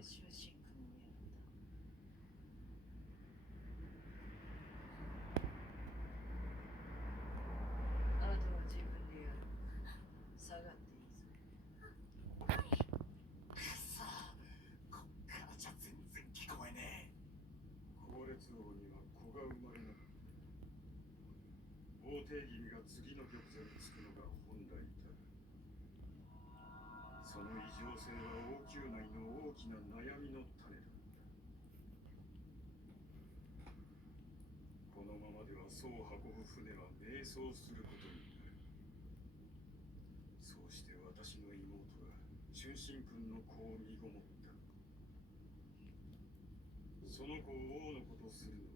で終身君をやるんだ。あとは自分でやる。下がっていいぞ。さあ、こっからじゃ全然聞こえねえ。高烈王には子が生まれなかった。皇帝君が次の玉座につくのが本来だ。その異常性は王宮内の大きな悩みの種だった。このままでは宋を運ぶ船は迷走することになる。そうして私の妹は春申君の子を身ごもった。その子を王の子とするの